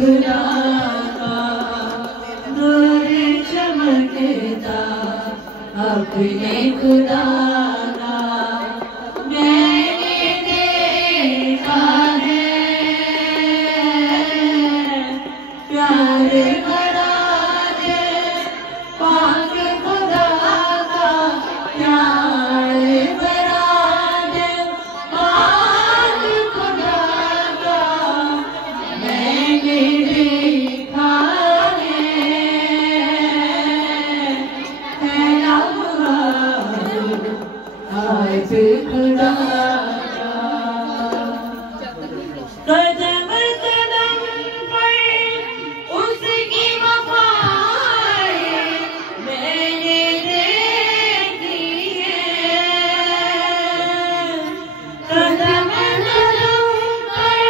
खुदा का नूर चमकता अपने खुदा का मैंने देखा है प्यार भरा दिल पाक खुदा का प्यार भरा दिल पाक खुदा का मैंने देखा है आज खुदा का कदम कदम पर उसकी वफाएं मैंने देखी है कदम कदम पर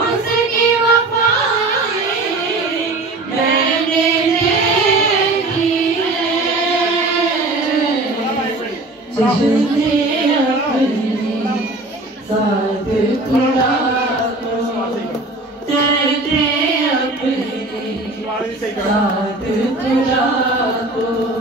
उसकी वफाएं मैंने देखी है जिसने अपने साथ खुदा को तेरे अपने साथ खुदा को